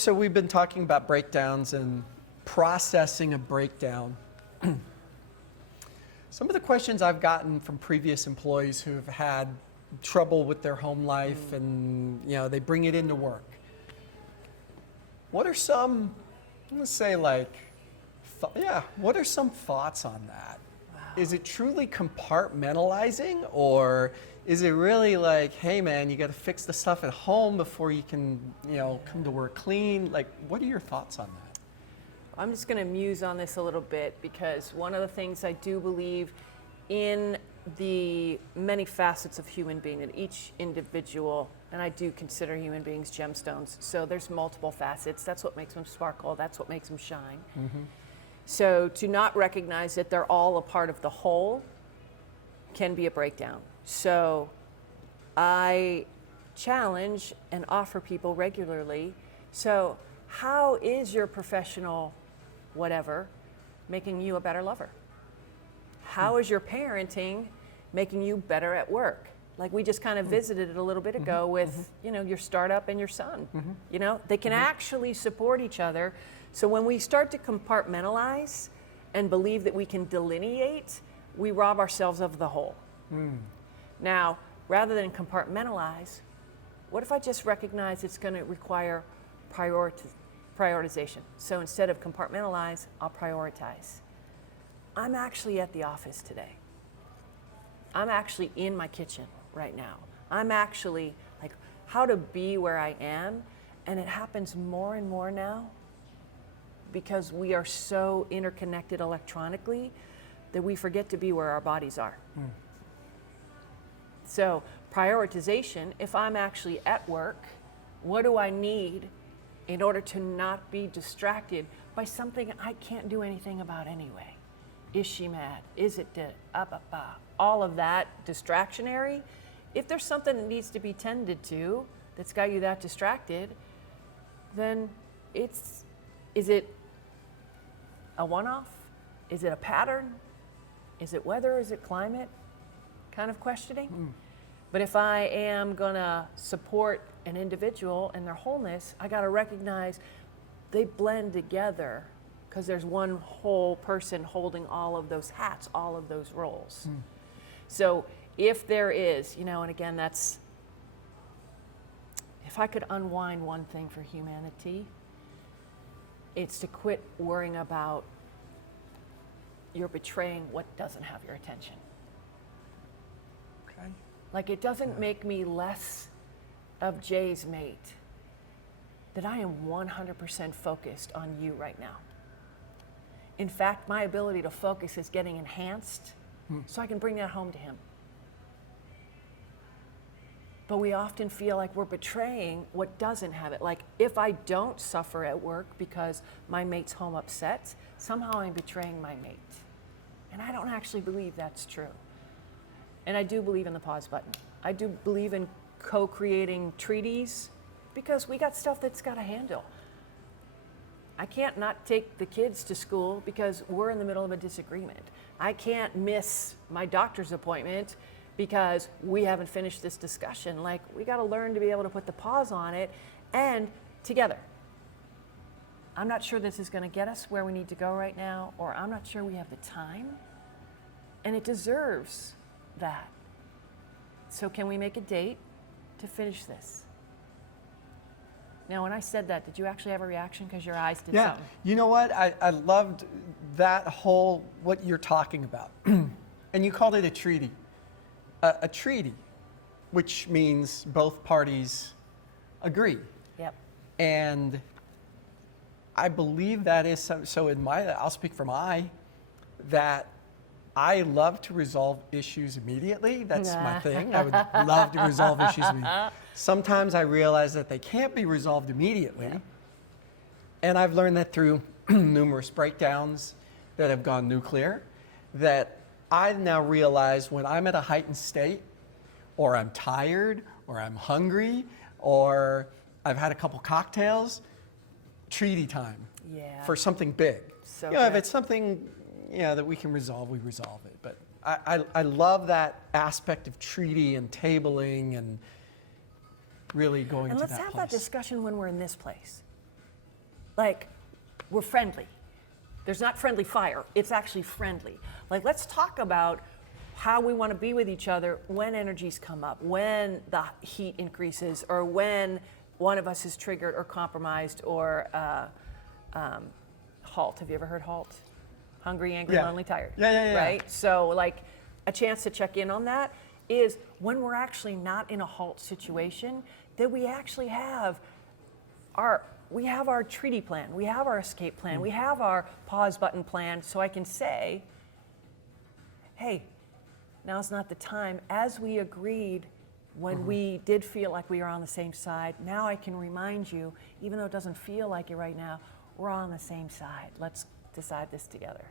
So we've been talking about breakdowns and processing a breakdown. Some of the questions I've gotten from previous employees who have had trouble with their home life and they bring it into work. What are some, let's say what are some thoughts on that? Wow. Is it truly compartmentalizing, or is it really like, hey man, you got to fix the stuff at home before you can, come to work clean? Like, what are your thoughts on that? I'm just going to muse on this a little bit, because one of the things I do believe in the many facets of human being, that each individual, and I do consider human beings gemstones, so there's multiple facets. That's what makes them sparkle. That's what makes them shine. Mm-hmm. So to not recognize that they're all a part of the whole can be a breakdown. So I challenge and offer people regularly, so how is your professional whatever making you a better lover? How is your parenting making you better at work? Like we just kind of visited it a little bit ago with, your startup and your son. They can actually support each other. So when we start to compartmentalize and believe that we can delineate, we rob ourselves of the whole. Now, rather than compartmentalize, what if I just recognize it's going to require prioritization? So instead of compartmentalize, I'll prioritize. I'm actually at the office today. I'm actually in my kitchen right now. I'm actually like, how to be where I am. And it happens more and more now because we are so interconnected electronically that we forget to be where our bodies are. So prioritization, if I'm actually at work, what do I need in order to not be distracted by something I can't do anything about anyway? Is she mad? Is it all of that distractionary? If there's something that needs to be tended to that's got you that distracted, then is it a one-off? Is it a pattern? Is it weather? Is it climate? Kind of questioning. But if I am gonna support an individual and their wholeness, I gotta recognize they blend together because there's one whole person holding all of those hats, all of those roles. So if there is, and again, if I could unwind one thing for humanity, it's to quit worrying about you're betraying what doesn't have your attention. Okay. Like, it doesn't make me less of Jay's mate that I am 100% focused on you right now. In fact, my ability to focus is getting enhanced so I can bring that home to him. But we often feel like we're betraying what doesn't have it. Like, if I don't suffer at work because my mate's home upset, somehow I'm betraying my mate. And I don't actually believe that's true. And I do believe in the pause button. I do believe in co-creating treaties because we got stuff that's got to handle. I can't not take the kids to school because we're in the middle of a disagreement. I can't miss my doctor's appointment because we haven't finished this discussion. Like, we got to learn to be able to put the pause on it and together. I'm not sure this is going to get us where we need to go right now, or I'm not sure we have the time, and it deserves that. So can we make a date to finish this? Now, when I said that, did you actually have a reaction because your eyes did something? You know what? I loved that whole, what you're talking about. And you called it a treaty. A treaty, which means both parties agree. Yep. And I believe that is so in I'll speak for that I love to resolve issues immediately. That's my thing. I would love to resolve issues immediately. Sometimes I realize that they can't be resolved immediately. Yeah. And I've learned that through numerous breakdowns that have gone nuclear, that I now realize when I'm at a heightened state, or I'm tired, or I'm hungry, or I've had a couple cocktails, treaty time for something big. So if it's something that we can resolve, we resolve it. But I love that aspect of treaty and tabling and really going to that place. And let's have that discussion when we're in this place. like, we're friendly. There's not friendly fire, it's actually friendly. Like, let's talk about how we want to be with each other when energies come up, when the heat increases, or when one of us is triggered or compromised or HALT. Have you ever heard HALT? Hungry, angry, Yeah. lonely, tired. Yeah. Right? So, like, a chance to check in on that is when we're actually not in a HALT situation, that we actually have our treaty plan, we have our escape plan, we have our pause button plan, so I can say, hey, now's not the time. As we agreed when we did feel like we were on the same side, now I can remind you, even though it doesn't feel like it right now, we're on the same side. Let's decide this together.